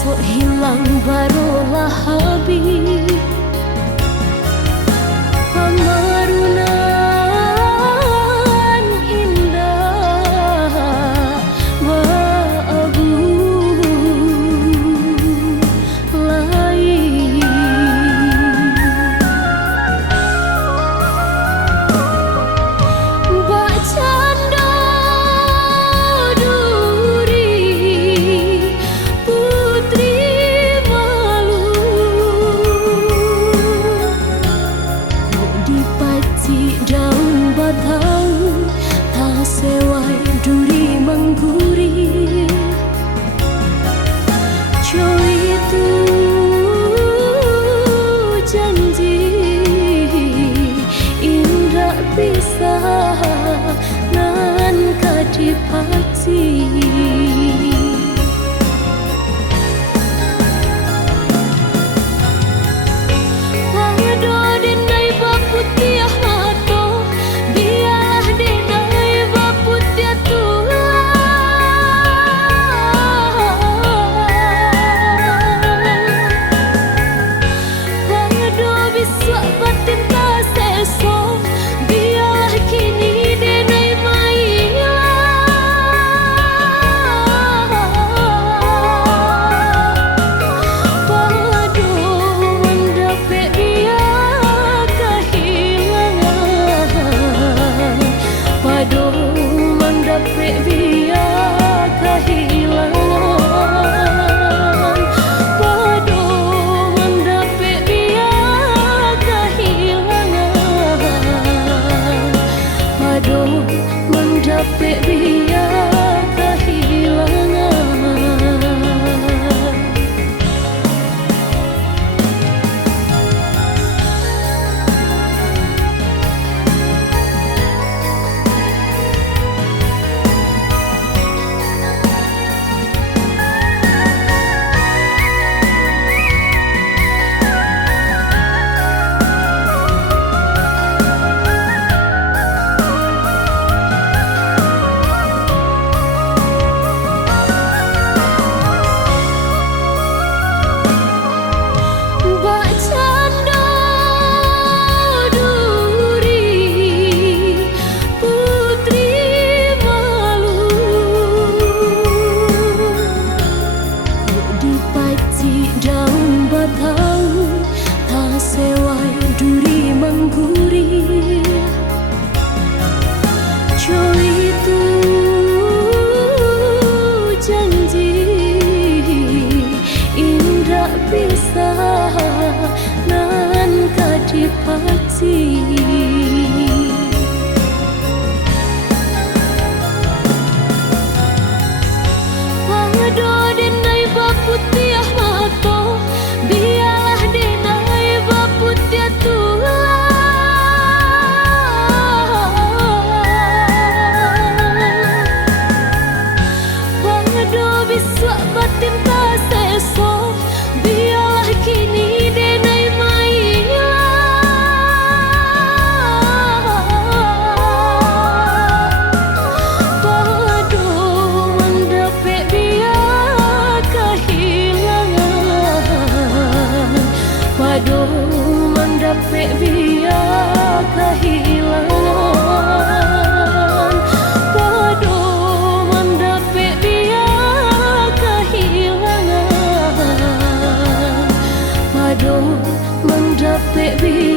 esok hilang barulah habis. Pamarunan indah baabu lain. Bacanda duri putri malu, kok dipaci daun batang tak sewai duri mengguri. Coy itu janji indah bisa nan kadipaci. Mendapik biar kehilangan. Bisa nan kadipaci. Pado denai baputiah mato, biarlah denai baputiah tulang. Pado bisa batin tak seso, biarlah kini denai mailah. Pado mendapik biar kehilangan. Pado mendapik biar kehilangan. Pado mendapik biar kehilangan. Pado mendapik biar